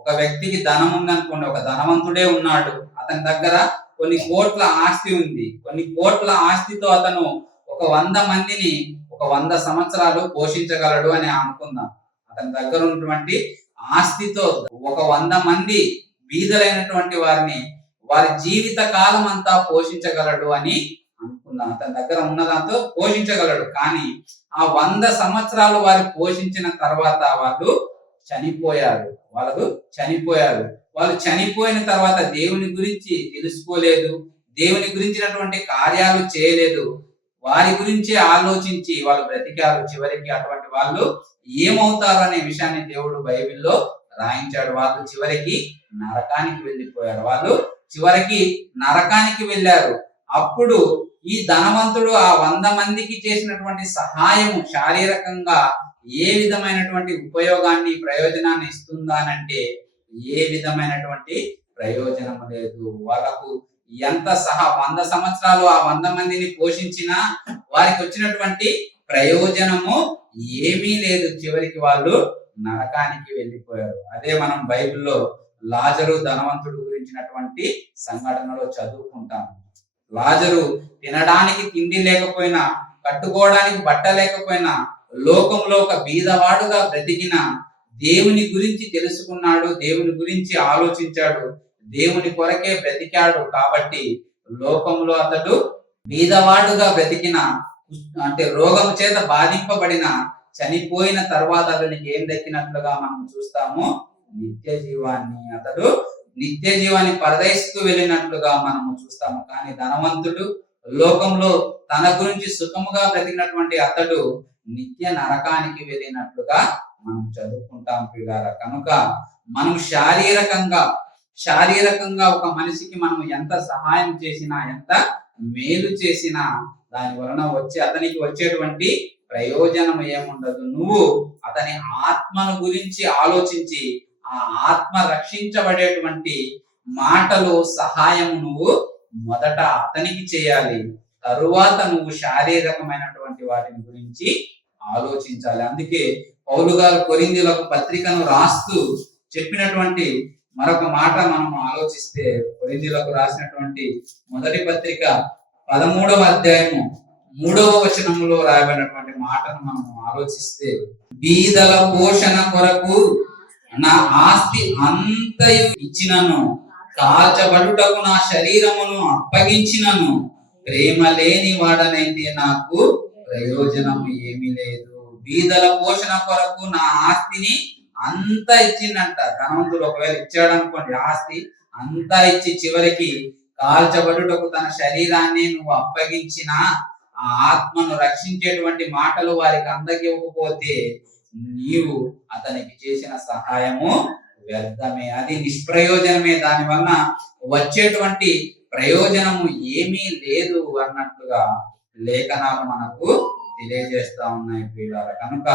ఒక వ్యక్తికి ధనం ఉందనుకోండి, ఒక ధనవంతుడే ఉన్నాడు, అతని దగ్గర కొన్ని కోట్ల ఆస్తి ఉంది. కొన్ని కోట్ల ఆస్తితో అతను ఒక 100 మందిని ఒక 100 సంవత్సరాలు పోషించగలడు అని అనుకుందాం. అతని దగ్గర ఉన్నటువంటి ఆస్తితో ఒక 100 మంది బీదలైనటువంటి వారిని వారి జీవిత కాలం అంతా పోషించగలడు అని అనుకుందాం. అతని దగ్గర ఉన్నదాంతో పోషించగలడు. కానీ ఆ 100 సంవత్సరాలు వారు పోషించిన తర్వాత వాళ్ళు చనిపోయారు. వాళ్ళు చనిపోయిన తర్వాత దేవుని గురించి తెలుసుకోలేదు, దేవుని గురించినటువంటి కార్యాలు చేయలేదు, వారి గురించి ఆలోచించి వాళ్ళు బ్రతికారు. చివరికి అటువంటి వాళ్ళు ఏమవుతారు అనే విషయాన్ని దేవుడు బైబిల్లో రాయించాడు. వాళ్ళు చివరికి నరకానికి వెళ్ళారు. అప్పుడు ఈ ధనవంతుడు ఆ 100 మందికి చేసినటువంటి సహాయము శారీరకంగా ఏ విధమైనటువంటి ఉపయోగాన్ని, ప్రయోజనాన్ని ఇస్తుందానంటే ఏ విధమైనటువంటి ప్రయోజనం లేదు. వాళ్ళకు ఎంత 100 సంవత్సరాలు ఆ 100 మందిని పోషించినా వారికి వచ్చినటువంటి ప్రయోజనము ఏమీ లేదు. చివరికి వాళ్ళు నరకానికి వెళ్ళిపోయారు. అదే మనం బైబిల్లో లాజరు ధనవంతుడు గురించినటువంటి సంఘటనలో చదువుకుంటాం. లాజరు తినడానికి తిండి లేకపోయినా, కట్టుకోవడానికి బట్ట లేకపోయినా, లోకంలో ఒక బీదవాడుగా బ్రతికిన, దేవుని గురించి తెలుసుకున్నాడు, దేవుని గురించి ఆలోచించాడు, దేవుని కొరకే బ్రతికాడు. కాబట్టి లోకంలో అతడు బీదవాడుగా బ్రతికిన, అంటే రోగం చేత బాధింపబడిన, చనిపోయిన తర్వాత అతనికి ఏం దక్కినట్లుగా మనం చూస్తాము? నిత్య జీవాన్ని. అతడు నిత్య జీవాన్ని పరదేశకు వెళ్ళినట్లుగా మనము చూస్తాము. కానీ ధనవంతుడు లోకంలో తన గురించి సుఖముగా బ్రతికినటువంటి అతడు నిత్య నరకానికి వెళ్ళినట్లుగా మనం చదువుకుంటాం పిల్లారా. కనుక మనం శారీరకంగా ఒక మనిషికి మనం ఎంత సహాయం చేసినా, ఎంత మేలు చేసినా దాని వలన అతనికి వచ్చేటువంటి ప్రయోజనం ఏముండదు. నువ్వు అతని ఆత్మను గురించి ఆలోచించి ఆ ఆత్మ రక్షించబడేటువంటి మాటలు, సహాయం నువ్వు మొదట అతనికి చేయాలి. తరువాత నువ్వు శారీరకమైనటువంటి వాటిని గురించి ఆలోచించాలి. అందుకే పౌలు గారు కొరింథీయులకు పత్రికను రాస్తూ చెప్పినటువంటి మరొక మాట మనం ఆలోచిస్తే, కొరింథీయులకు రాసినటువంటి మొదటి పత్రిక 13వ అధ్యాయము 3వ వచనములో రాయబడినటువంటి మాటను మనం ఆలోచిస్తే, బీదల పోషణ కొరకు నా ఆస్తి అంతయు ఇచ్చినను, కాల్చబడుటకు నా శరీరమును అప్పగించినను, ప్రేమ లేని వాడనైతే నాకు ప్రయోజనం ఏమీ లేదు. బీదల పోషణ కొరకు నా ఆస్తిని అంతా ఇచ్చిందంట. ధనవంతుడు ఒకవేళ ఇచ్చాడు అనుకోండి, ఆస్తి అంతా ఇచ్చి చివరికి కాల్చబడుటకు తన శరీరాన్ని నువ్వు అప్పగించిన, ఆ ఆత్మను రక్షించేటువంటి మాటలు వారికి అందగివ్వకపోతే నీవు అతనికి చేసిన సహాయము వ్యర్థమే, అది నిష్ప్రయోజనమే. దానివల్ల వచ్చేటువంటి ప్రయోజనము ఏమీ లేదు అన్నట్లుగా లేఖనాలు మనకు తెలియజేస్తా ఉన్నాయి ప్రియులారా. కనుక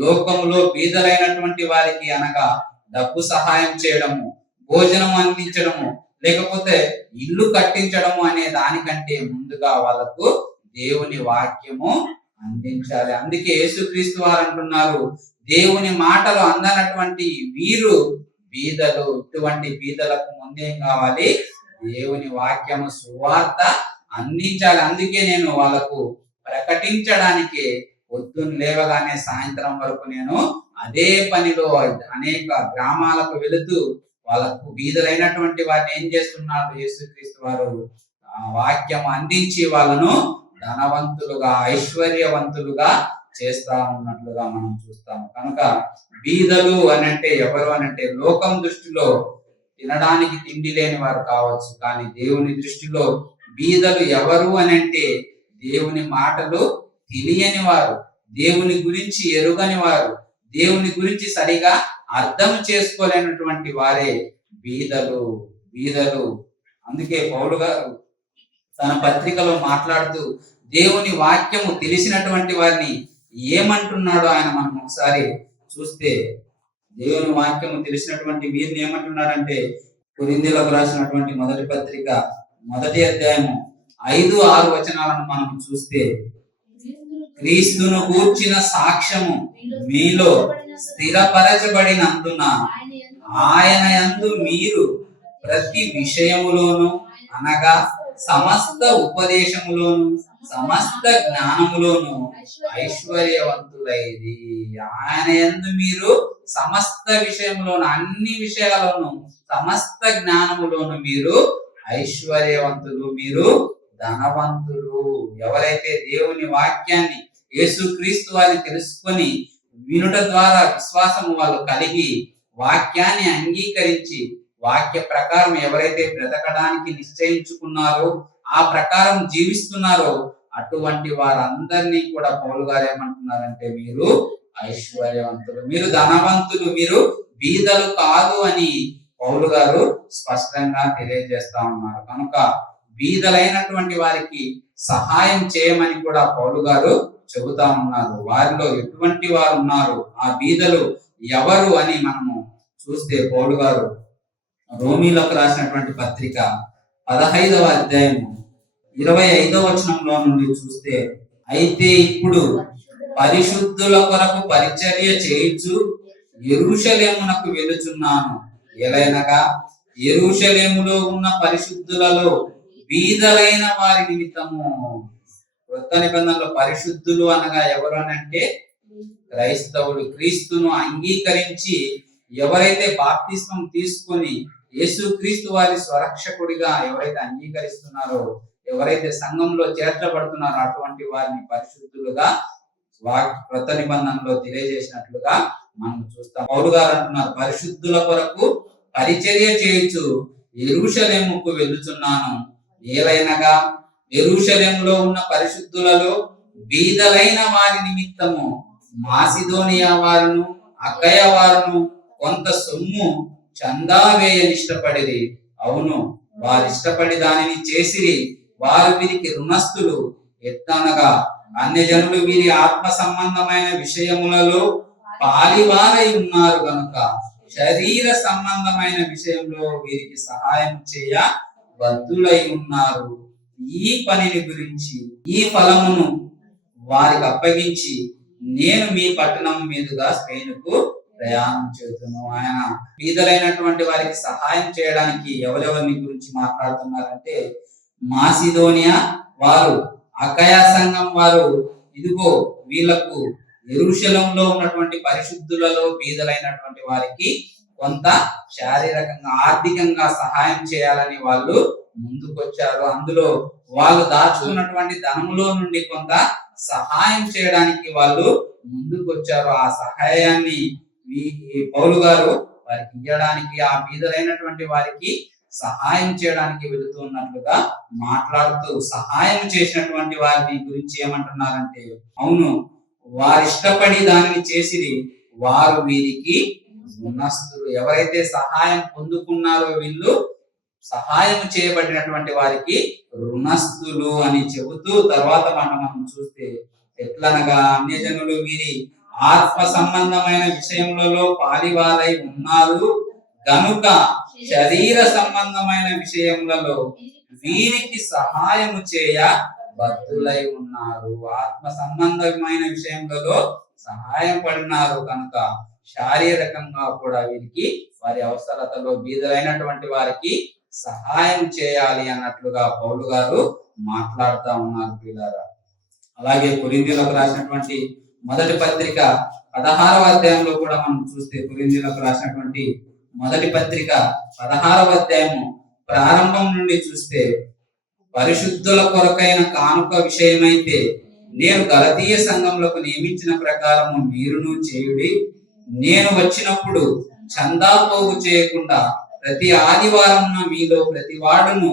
లోకములో బీదలైనటువంటి వారికి అనగా డబ్బు సహాయం చేయడము, భోజనం అందించడము, లేకపోతే ఇల్లు కట్టించడము అనే దానికంటే ముందుగా వాళ్ళకు దేవుని వాక్యము అందించాలి. అందుకే యేసుక్రీస్తు వారు అంటున్నారు, దేవుని మాటలు అందనటువంటి వీరు బీదలు. ఇటువంటి బీదలకు ముందేం కావాలి? దేవుని వాక్యము, సువార్త అందించాలి. అందుకే నేను వాళ్ళకు ప్రకటించడానికి పొద్దున్న లేవగానే సాయంత్రం వరకు నేను అదే పనిలో అనేక గ్రామాలకు వెళుతూ వాళ్ళకు బీదలైనటువంటి వారిని ఏం చేస్తున్నాడు యేసుక్రీస్తు వారు వాక్యం అందించి వాళ్ళను ధనవంతులుగా ఐశ్వర్యవంతులుగా చేస్తా ఉన్నట్లుగా మనం చూస్తాము. కనుక బీదలు అనంటే ఎవరు అనంటే లోకం దృష్టిలో తినడానికి తిండి లేని వారు కావచ్చు, కానీ దేవుని దృష్టిలో బీదలు ఎవరు అనంటే దేవుని మాటలు తెలియని వారు, దేవుని గురించి ఎరుగని వారు, దేవుని గురించి సరిగా అర్థం చేసుకోలేనటువంటి వారే బీదలు. అందుకే పౌలు గారు తన పత్రికలో మాట్లాడుతూ దేవుని వాక్యము తెలిసినటువంటి వారిని ఏమంటున్నాడో ఆయన మనం ఒకసారి చూస్తే, దేవుని వాక్యము తెలిసినటువంటి వీరిని ఏమంటున్నాడంటే కొరింథీయులకు రాసినటువంటి మొదటి పత్రిక 1వ అధ్యాయము 5-6 వచనాలను మనం చూస్తే, క్రీస్తును గూర్చిన సాక్ష్యము మీలో స్థిరపరచబడినందున ఆయన యందు మీరు ప్రతి విషయములోను అనగా సమస్త ఉపదేశములోను సమస్త జ్ఞానములోను ఐశ్వర్యవంతులైది. ఆయన యందు మీరు సమస్త విషయములోను, అన్ని విషయాలను సమస్త జ్ఞానములోను మీరు ఐశ్వర్యవంతులు, మీరు ధనవంతులు. ఎవరైతే దేవుని వాక్యాన్ని యేసుక్రీస్తు వారిని తెలుసుకొని వినుట ద్వారా విశ్వాసము వాళ్ళు కలిగి వాక్యాన్ని అంగీకరించి వాక్య ప్రకారం ఎవరైతే బ్రతకడానికి నిశ్చయించుకున్నారో ఆ ప్రకారం జీవిస్తున్నారో అటువంటి వారందరినీ కూడా పౌలు గారు ఏమంటున్నారంటే మీరు ఐశ్వర్యవంతులు, మీరు ధనవంతులు, మీరు బీదలు కాదు అని పౌలు గారు స్పష్టంగా తెలియజేస్తా ఉన్నారు. కనుక బీదలైనటువంటి వారికి సహాయం చేయమని కూడా పౌలు గారు చెబుతా ఉన్నారు. వారిలో ఎటువంటి వారు ఉన్నారు, ఆ బీదలు ఎవరు అని మనము చూస్తే పౌలు గారు రోమీలకు రాసినటువంటి పత్రిక 15వ అధ్యాయము 25వ వచనంలో నుండి చూస్తే, అయితే ఇప్పుడు పరిశుద్ధుల కొరకు పరిచర్య చేయించు యెరూషలేమునకు వెలుచున్నాను. ఎలైనగా యెరూషలేములో ఉన్న పరిశుద్ధులలో బీదలైన వారి నిమిత్తము. కొత్త నిబంధనలో పరిశుద్ధులు అనగా ఎవరు అనంటే క్రైస్తవులు. క్రీస్తును అంగీకరించి ఎవరైతే బాప్తిస్మం తీసుకొని యేసుక్రీస్తు వారి స్వరక్షకుడిగా ఎవరైతే అంగీకరిస్తున్నారో, ఎవరైతే సంఘంలో చేర్చబడుతున్నారో అటువంటి వారిని పరిశుద్ధులుగా కొత్త నిబంధనలో తెలియజేసినట్లుగా మనం చూస్తాం. పౌలు గారు అంటున్నారు, పరిశుద్ధుల కొరకు పరిచర్య చేయొచ్చు యెరూషలేముకు వెళ్తున్నాను. ఏలైనగా యెరూషలేములో ఉన్న పరిశుద్ధులలో బీదలైన వారి నిమిత్తము మాసిదోనియా వారును అకయ వారును కొంత సొమ్ము చందా వేయనిష్టపడిరి. అవును, వారు ఇష్టపడి దానిని చేసిరి. వారు వీరికి రుణస్థులు. ఎత్తనగా అన్యజనులు వీరి ఆత్మ సంబంధమైన విషయములలో పాలివారై ఉన్నారు గనుక శరీర సంబంధమైన విషయంలో వీరికి సహాయం చేయ బద్ధులై ఉన్నారు. ఈ పనిని గురించి ఈ ఫలమును వారికి అప్పగించి నేను మీ పట్టణం మీదుగా స్పెయిన్కు ప్రయాణం చేస్తున్నాను. ఆయన బీదలైనటువంటి వారికి సహాయం చేయడానికి ఎవరెవరిని గురించి మాట్లాడుతున్నారంటే మాసిదోనియా వారు, అకయా సంఘం వారు, ఇదిగో వీళ్లకు యెరూషలేములో ఉన్నటువంటి పరిశుద్ధులలో బీదలైనటువంటి వారికి కొంత శారీరకంగా ఆర్థికంగా సహాయం చేయాలని వాళ్ళు ముందుకొచ్చారు. అందులో వాళ్ళు దాచుకున్నటువంటి ధనములో నుండి కొంత సహాయం చేయడానికి వాళ్ళు ముందుకొచ్చారు. ఆ సహాయాన్ని పౌలు గారు వారికి ఇవ్వడానికి, ఆ బీదలైనటువంటి వారికి సహాయం చేయడానికి వెళుతున్నట్లుగా మాట్లాడుతూ సహాయం చేసినటువంటి వారిని గురించి ఏమంటున్నారంటే, అవును, వారు ఇష్టపడి దానిని చేసిరి, వారు వీరికి రుణస్థులు. ఎవరైతే సహాయం పొందుకున్నారో వీళ్ళు సహాయం చేయబడినటువంటి వారికి రుణస్థులు అని చెబుతూ తర్వాత మనం చూస్తే, ఎట్లనగా అన్యజనులు వీరి ఆత్మ సంబంధమైన విషయములలో పాలివారై ఉన్నారు గనుక శరీర సంబంధమైన విషయములలో వీరికి సహాయము చేయ బద్ధులై ఉన్నారు. ఆత్మ సంబంధమైన విషయములలో సహాయం పడినారు కనుక శారీరకంగా కూడా వీరికి వారి అవసరతలో బీదలైనటువంటి వారికి సహాయం చేయాలి అన్నట్లుగా పౌలు గారు మాట్లాడుతూ ఉన్నారు ప్రియులారా. అలాగే కొరింథీయులకు రాసినటువంటి మొదటి పత్రిక 16వ అధ్యాయంలో కూడా మనం చూస్తే, కొరింథీయులకు రాసినటువంటి మొదటి పత్రిక 16వ అధ్యాయము ప్రారంభం నుండి చూస్తే, పరిశుద్ధుల కొరకైన కానుక విషయమైతే నేను గలతీయ సంఘములకు నియమించిన ప్రకారము మీరును చేయుడి. నేను వచ్చినప్పుడు చందా పోగు చేయకుండా ప్రతి ఆదివారం మీలో ప్రతి వాడును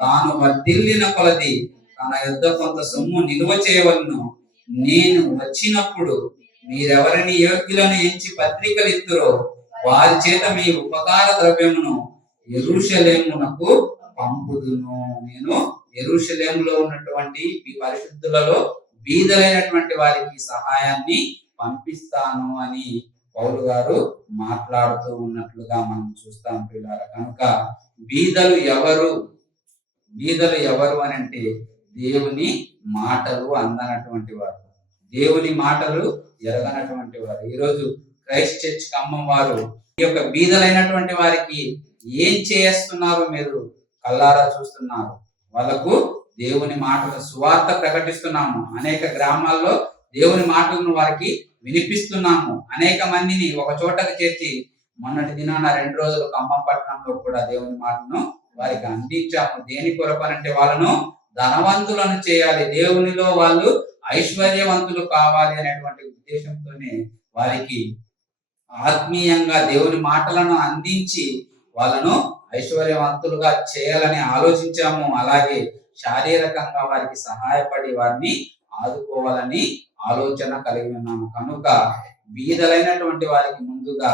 తాను వర్ధిల్లిన కొలది తన యొద్ద కొంత సొమ్ము నిల్వ చేయవలను. నేను వచ్చినప్పుడు మీరెవరిని యోగ్యులను ఎంచి పత్రికలు ఇస్తురో వారి చేత మీ ఉపకార ద్రవ్యమును యెరూషలేమునకు పంపుదును. నేను యెరూషలేములో ఉన్నటువంటి ఈ పరిశుద్ధులలో బీదలైనటువంటి వారికి సహాయాన్ని పంపిస్తాను అని పౌలు గారు మాట్లాడుతూ ఉన్నట్లుగా మనం చూస్తాం పిల్లలు. కనుక బీదలు ఎవరు అని అంటే దేవుని మాటలు అందనటువంటి వారు, దేవుని మాటలు ఎరగనటువంటి వారు. ఈరోజు క్రైస్ట్ చర్చ్ ఖమ్మం వారు ఈ యొక్క బీదలైనటువంటి వారికి ఏం చేస్తున్నారో మీరు కల్లారా చూస్తున్నారు. వాళ్ళకు దేవుని మాటలు సువార్త ప్రకటిస్తున్నాము. అనేక గ్రామాల్లో దేవుని మాటలను వారికి వినిపిస్తున్నాము. అనేక మందిని ఒక చోటకు చేర్చి మొన్నటి దినాన 2 రోజులు ఖమ్మం పట్టణంలో కూడా దేవుని మాటను వారికి అందించాము. దేని కొరకు అంటే వాళ్ళను ధనవంతులను చేయాలి, దేవునిలో వాళ్ళు ఐశ్వర్యవంతులు కావాలి అనేటువంటి ఉద్దేశంతోనే వారికి ఆత్మీయంగా దేవుని మాటలను అందించి వాళ్ళను ఐశ్వర్యవంతులుగా చేయాలని ఆలోచించాము. అలాగే శారీరకంగా వారికి సహాయపడి వారిని ఆదుకోవాలని ఆలోచన కలిగి ఉన్నాము. కనుక బీదలైనటువంటి వారికి ముందుగా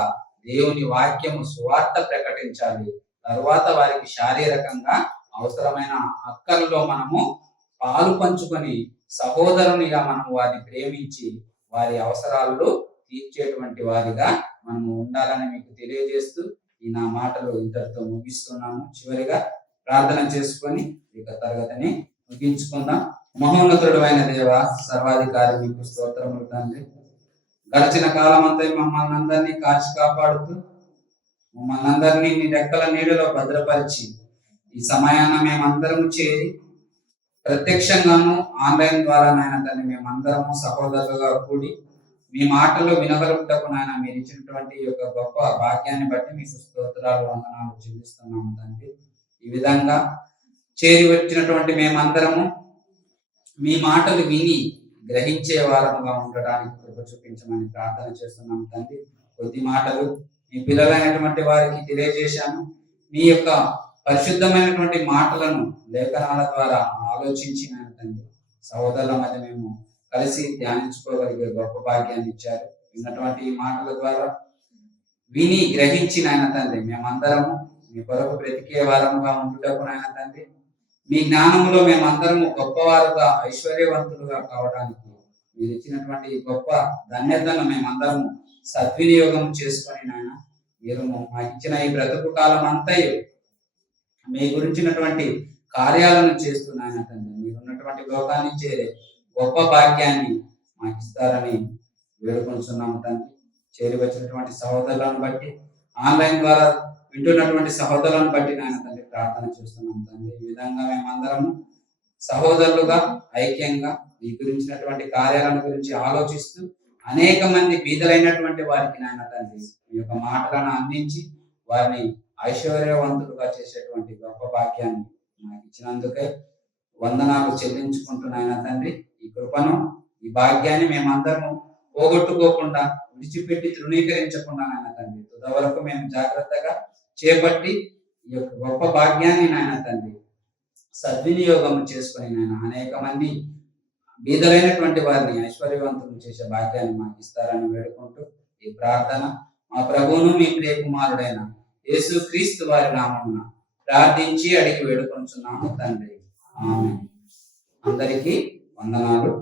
దేవుని వాక్యము సువార్త ప్రకటించాలి. తరువాత వారికి శారీరకంగా అవసరమైన అక్కర్లో మనము పాలు పంచుకొని సహోదరునిగా మనము వారిని ప్రేమించి వారి అవసరాలు తీర్చేటువంటి వారిగా మనము ఉండాలని మీకు తెలియజేస్తూ ఈ నా మాటలు ఇంతటితో ముగిస్తున్నాము. చివరిగా ప్రార్థన చేసుకొని ఇక తరగతిని ముగించుకుందాం. మహోన్నతుడు అయిన దేవ, సర్వాధికారి, మీకు స్తోత్రములు తండ్రి. గడిచిన కాలం అంతా మమ్మల్ని అందరినీ కాచి కాపాడుతూ మమ్మల్ని అందరినీ మీ రెక్కల నీడలో భద్రపరిచి ఈ సమయాన మేమందరము చేరి ప్రత్యక్షంగాను ఆన్లైన్ ద్వారా నాయన తండ్రి మేమందరము సహోదరులుగా కూడి మీ మాటలు వినగలుగుటకు నాయన మీరు ఇచ్చినటువంటి యొక్క గొప్ప భాగ్యాన్ని బట్టి మీకు స్తోత్రాలు వందనాలు చెల్లిస్తున్నాము తండ్రి. ఈ విధంగా చేరి వచ్చినటువంటి మేమందరము మీ మాటలు విని గ్రహించే వారముగా ఉండడానికి కృప చూపించమని ప్రార్థన చేస్తున్నాము తండ్రి. కొద్ది మాటలు మీ పిల్లలైనటువంటి వారికి తెలియజేశాను. మీ యొక్క పరిశుద్ధమైనటువంటి మాటలను లేఖనాల ద్వారా ఆలోచించిన తండ్రి సహోదరుల మధ్య మేము కలిసి ధ్యానించుకోగలిగే గొప్ప భాగ్యాన్ని ఇచ్చారు. విన్నటువంటి ఈ మాటల ద్వారా విని గ్రహించిన ఆయన తండ్రి మేమందరము మీ కొరకు బ్రతికే వారముగా ఉండుటకు నాయన తండ్రి మీ జ్ఞానములో మేమందరము గొప్పవారుగా ఐశ్వర్యవంతులుగా కావడానికి మీరు ఇచ్చినటువంటి గొప్ప ధన్యతను మేమందరము సద్వినియోగం చేసుకొని నాయన మీరు మాకు ఇచ్చిన ఈ బ్రతుకు కాలం అంతయు మీ గురించినటువంటి కార్యాలను చేస్తూ నాయన తండ్రి మీరున్నటువంటి లోకాన్ని చేరే గొప్ప భాగ్యాన్ని మాకు ఇస్తారని వేడుకొంటున్నాము తండ్రి. చేరి వచ్చినటువంటి సహోదరులను బట్టి ఆన్లైన్ ద్వారా వింటున్నటువంటి సహోదరులను బట్టి నాయన తండ్రి ప్రార్థన చేస్తున్నాము తండ్రి. ఈ విధంగా మేమందరము సహోదరులుగా ఐక్యంగా మీ గురించినటువంటి కార్యాలను గురించి ఆలోచిస్తూ అనేక మంది బీదలైనటువంటి వారికి నాయన తండ్రి మీ యొక్క మాటలను అందించి వారిని ఐశ్వర్యవంతులుగా చేసేటువంటి గొప్ప భాగ్యాన్ని మాకు ఇచ్చినందుకే వందనాలు చెల్లించుకుంటున్నాయన తండ్రి. ఈ కృపను ఈ భాగ్యాన్ని మేమందరము పోగొట్టుకోకుండా విడిచిపెట్టి తృణీకరించకుండా నాయన తండ్రి తుద వరకు మేము జాగ్రత్తగా చేపట్టి ఈ యొక్క గొప్ప భాగ్యాన్ని నాయన తండ్రి సద్వినియోగం చేసుకుని నాయన అనేక మంది బీదలైనటువంటి వారిని ఐశ్వర్యవంతులు చేసే భాగ్యాన్ని మాకు ఇస్తారని వేడుకుంటూ ఈ ప్రార్థన మా ప్రభువును మీ ప్రియ కుమారుడైన యేసుక్రీస్తు వారి నామమున ప్రార్థించి అడిగి వేడుకొంచున్నాము తండ్రి. ఆమేన్. అందరికీ వందనాలు.